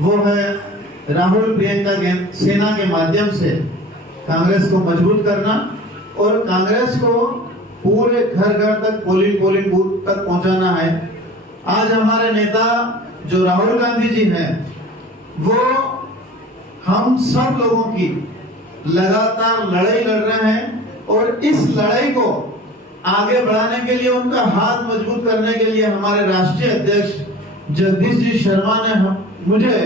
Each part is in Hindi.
वो है राहुल प्रियंका सेना के माध्यम से कांग्रेस को मजबूत करना और कांग्रेस को पूरे घर घर तक पोलिंग बूथ तक पहुंचाना है। आज हमारे नेता जो राहुल गांधी जी हैं, वो हम सब लोगों की लगातार लड़ाई लड़ रहे हैं और इस लड़ाई को आगे बढ़ाने के लिए, उनका हाथ मजबूत करने के लिए हमारे राष्ट्रीय अध्यक्ष जगदीश जी शर्मा ने मुझे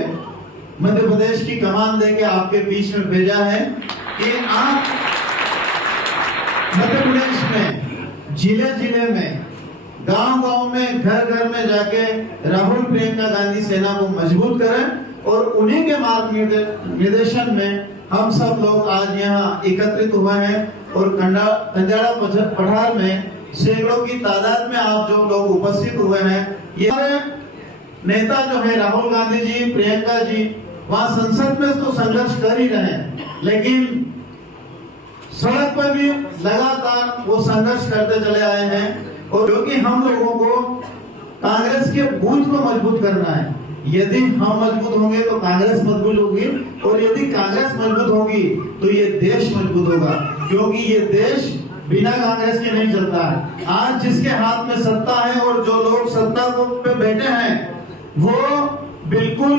मध्य प्रदेश की कमान देके आपके बीच में भेजा है कि आप मध्य प्रदेश में जिले जिले में, गांव गांव में, घर घर में जाके राहुल प्रियंका गांधी सेना को मजबूत करें और उन्हीं के मार्ग निर्देशन में हम सब लोग आज यहाँ एकत्रित हुए हैं और कंजाड़ा पठार में सैकड़ों की तादाद में आप जो लोग उपस्थित हुए हैं, ये नेता जो है राहुल गांधी जी, प्रियंका जी, वहां संसद में तो संघर्ष कर ही रहे हैं, लेकिन सड़क पर भी लगातार वो संघर्ष करते चले आए हैं। और क्योंकि हम लोगों को कांग्रेस के बूथ को मजबूत करना है, यदि हम मजबूत होंगे तो कांग्रेस मजबूत होगी और यदि कांग्रेस मजबूत होगी तो ये देश मजबूत होगा, क्योंकि ये देश बिना कांग्रेस के नहीं चलता है। आज जिसके हाथ में सत्ता है और जो लोग सत्ता पे बैठे हैं वो बिल्कुल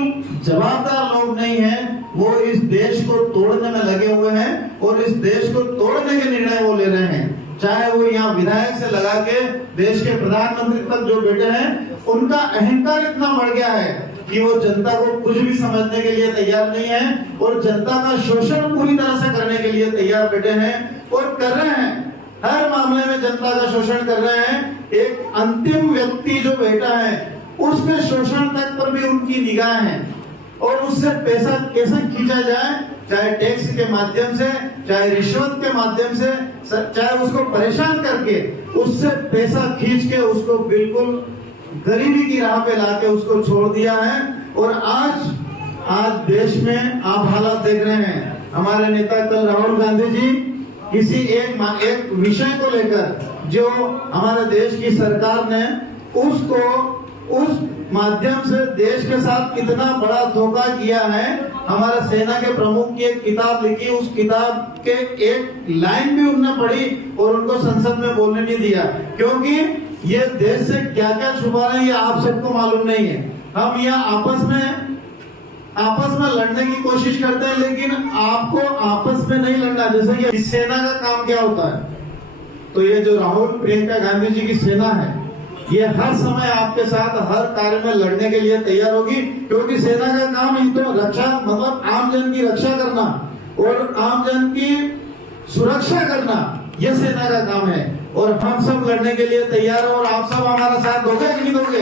जवाबदार लोग नहीं हैं, वो इस देश को तोड़ने में लगे हुए हैं और इस देश को तोड़ने के निर्णय वो ले रहे हैं। चाहे वो यहाँ विधायक से लगा के देश के प्रधानमंत्री तक जो बैठे हैं, उनका अहंकार इतना बढ़ गया है कि वो जनता को कुछ भी समझने के लिए तैयार नहीं है और जनता का शोषण पूरी तरह से करने के लिए तैयार बैठे हैं और कर रहे हैं। हर मामले में जनता का शोषण कर रहे हैं। एक अंतिम व्यक्ति जो बैठा है उसके शोषण तक पर भी उनकी निगाह है और उससे पैसा कैसे खींचा जाए, चाहे टैक्स के माध्यम से, चाहे रिश्वत के माध्यम से, चाहे उसको परेशान करके उससे पैसा खींच के उसको बिल्कुल गरीबी की राह पे लाके उसको छोड़ दिया है। और आज देश में आप हालात देख रहे हैं। हमारे नेता कल राहुल गांधी जी किसी एक विषय को लेकर जो हमारे देश की सरकार ने उस माध्यम से देश के साथ कितना बड़ा धोखा किया है, हमारे सेना के प्रमुख की एक किताब लिखी, उस किताब के एक लाइन भी उन्होंने पढ़ी और उनको संसद में बोलने नहीं दिया, क्योंकि ये देश से क्या क्या छुपा रहे हैं ये आप सबको मालूम नहीं है। हम यहाँ आपस में लड़ने की कोशिश करते हैं, लेकिन आपको आपस में नहीं लड़ना। जैसे कि इस सेना का काम क्या होता है, तो ये जो राहुल प्रियंका गांधी जी की सेना है, ये हर समय आपके साथ हर कार्य में लड़ने के लिए तैयार होगी, क्योंकि सेना का काम ही तो रक्षा, मतलब आम जन की रक्षा करना और आम जन की सुरक्षा करना, ये सेना का काम है। और हम सब लड़ने के लिए तैयार है और आप सब हमारा साथ दोगे कि नहीं दोगे?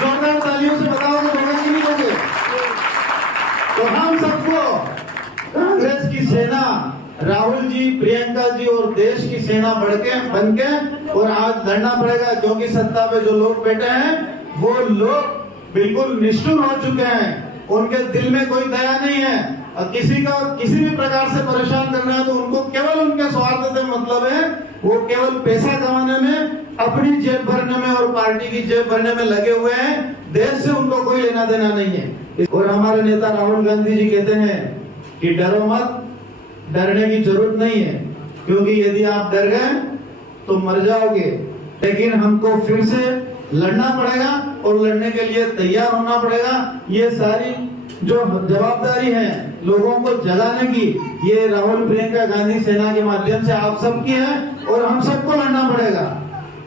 जोरदार तालियों से बताओगे दोगे कि नहीं दोगे? तो हम सबको कांग्रेस की सेना, राहुल जी, प्रियंका जी और देश की सेना बन के और आज लड़ना पड़ेगा, क्योंकि सत्ता पे जो लोग बैठे हैं वो लोग बिल्कुल निष्ठुर हो चुके हैं। उनके दिल में कोई दया नहीं है और किसी का किसी भी प्रकार से परेशान करना है तो उनको केवल उनके स्वार्थ से मतलब है। वो केवल पैसा कमाने में, अपनी जेब भरने में और पार्टी की जेब भरने में लगे हुए हैं। देश से उनको कोई लेना देना नहीं है। और हमारे नेता राहुल गांधी जी कहते हैं कि डरो मत, डरने की जरूरत नहीं है, क्योंकि यदि आप डर गए तो मर जाओगे। लेकिन हमको फिर से लड़ना पड़ेगा और लड़ने के लिए तैयार होना पड़ेगा। ये सारी जो जवाबदारी है लोगों को जगाने की, ये राहुल प्रियंका गांधी सेना के माध्यम से आप सबकी है और हम सबको लड़ना पड़ेगा।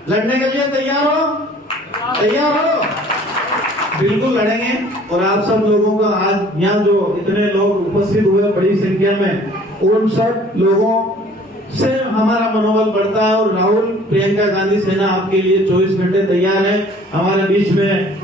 लड़ने के लिए तैयार हो? तैयार हो? बिल्कुल लड़ेंगे। और आप सब लोगों का आज यहाँ जो इतने लोग उपस्थित हुए बड़ी संख्या में, उन सब लोगों से हमारा मनोबल बढ़ता है और राहुल प्रियंका गांधी सेना आपके लिए 24 घंटे तैयार है। हमारे बीच में